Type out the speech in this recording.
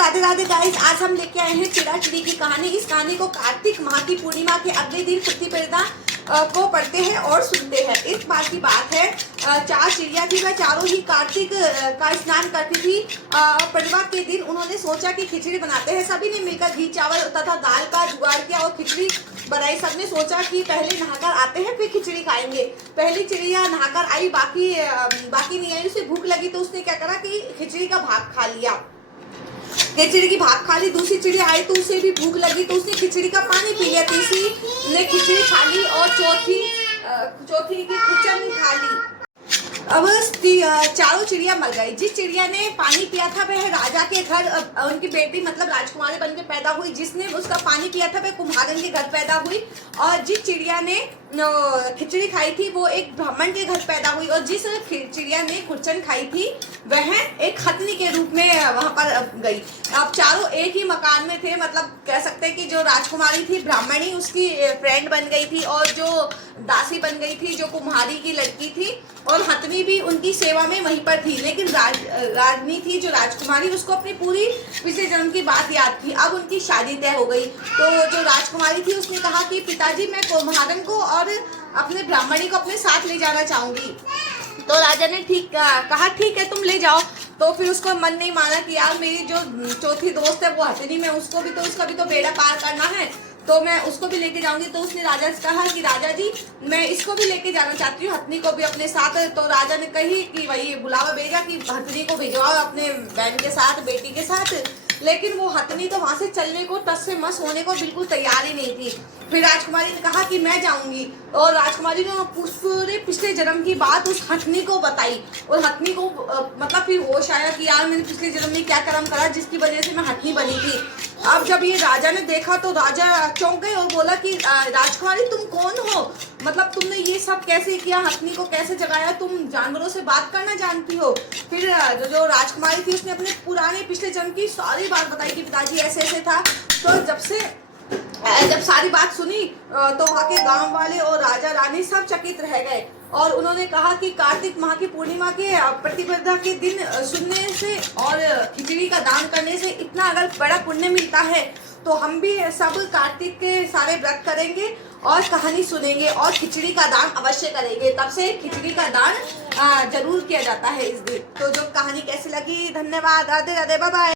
Radhe Radhe guys, आज हम लेके आए हैं चिड़ा चिड़ी की कहानी। इस कहानी को कार्तिक माह की पूर्णिमा के अगले दिन प्रतिपदा को पढ़ते हैं और सुनते हैं। इस बार की बात है, 4 चिड़िया थी, वह चारों ही कार्तिक का स्नान करती थी। पूर्णिमा के दिन उन्होंने सोचा कि खिचड़ी बनाते हैं। सभी ने मिलकर घी चावल तथा दाल का जुगाड़ किया और खिचड़ी बनाई। सबने सोचा कि पहले नहाकर आते हैं फिर खिचड़ी खाएंगे। पहली चिड़िया नहाकर आई, बाकी नहीं आई। उसे भूख लगी तो उसने क्या करा कि खिचड़ी का भाग खा लिया। खिचड़ी की भाग खा ली। दूसरी चिड़िया आई तो उसे भी भूख लगी तो उसने खिचड़ी का पानी पी लिया। तीसरी ने खिचड़ी खा ली और चौथी की कुचन खा ली। अब चारों चिड़िया मर गई। जिस चिड़िया ने पानी पिया था वह राजा के घर, उनकी बेटी मतलब राजकुमारी बनकर पैदा हुई। जिसने उसका पानी पिया था वह कुम्हारन के घर पैदा हुई। और जिस चिड़िया ने खिचड़ी खाई थी वो एक ब्राह्मण के घर पैदा हुई। और जिस चिड़िया ने कुचन खाई थी वह एक खतनी के रूप में वहां पर गई। अब चारों एक ही मकान में थे, मतलब कह सकते हैं कि जो राजकुमारी थी ब्राह्मणी उसकी फ्रेंड बन गई थी, और जो दासी बन गई थी जो कुम्हारी की लड़की थी, और हथनी भी उनकी सेवा में वहीं पर थी। लेकिन राजनी थी जो राजकुमारी, उसको अपनी पूरी पिछले जन्म की बात याद थी। अब उनकी शादी तय हो गई तो जो राजकुमारी थी उसने कहा कि पिताजी मैं कुम्हारन को और अपने ब्राह्मणी को अपने साथ ले जाना चाहूंगी। तो राजा ने कहा ठीक है तुम ले जाओ। तो फिर उसको मन नहीं माना कि यार मेरी जो चौथी दोस्त है वो हथनी में, उसका भी तो बेड़ा पार करना है, तो मैं उसको भी लेके जाऊंगी। तो उसने राजा से कहा कि राजा जी मैं इसको भी लेके जाना चाहती हूँ, हथनी को भी अपने साथ। तो राजा ने कही कि वही बुलावा भेजा कि हथनी को भिजवाओ अपने बहन के साथ, बेटी के साथ। लेकिन वो हथनी तो वहां से चलने को, टस से मस होने को बिल्कुल तैयार ही नहीं थी। फिर राजकुमारी ने कहा कि मैं जाऊंगी, और राजकुमारी ने पूरे पिछले जन्म की बात उस हथनी को बताई। और हथनी को मतलब फिर होश आया कि यार मैंने पिछले जन्म में क्या कर्म करा जिसकी वजह से मैं हथनी बनी थी। अब जब ये राजा ने देखा तो राजा चौंक गए और बोला कि राजकुमारी तुम कौन हो, मतलब तुमने ये सब कैसे किया, हथनी को कैसे जगाया, तुम जानवरों से बात करना जानती हो। फिर जो राजकुमारी थी उसने अपने पुराने पिछले जन्म की सारी बात बताई कि पिताजी ऐसे ऐसे था। तो जब सारी बात सुनी तो वहाँ के गांव वाले और राजा रानी सब चकित रह गए। और उन्होंने कहा कि कार्तिक माह की पूर्णिमा के प्रतिपदा के दिन सुनने से और खिचड़ी का दान करने से इतना अगर बड़ा पुण्य मिलता है तो हम भी सब कार्तिक के सारे व्रत करेंगे और कहानी सुनेंगे और खिचड़ी का दान अवश्य करेंगे। तब से खिचड़ी का दान जरूर किया जाता है इस दिन। तो जो कहानी कैसी लगी, धन्यवाद, राधे राधे, बाय बाय।